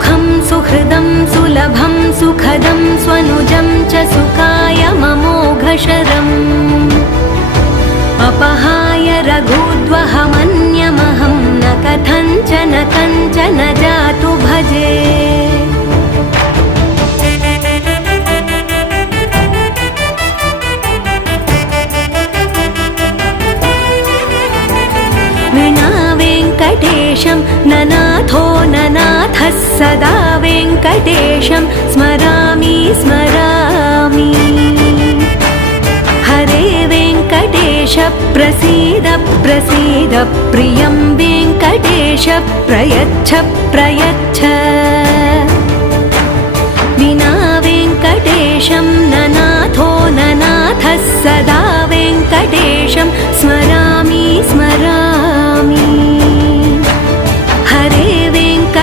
सुखं सुहृदं सुलभं सुखदं स्वनुजं च सुखाय ममोघशरम् अपहाय रघुद्वहमन्यमहं न कथञ्चन कञ्चन जातु भजे। वेङ्कटेशं ननाथो ननाथः सदा वेङ्कटेशं स्मरामि स्मरामि। हरे वेङ्कटेश प्रसीद प्रसीद प्रियं वेङ्कटेश प्रयच्छ प्रयच्छ।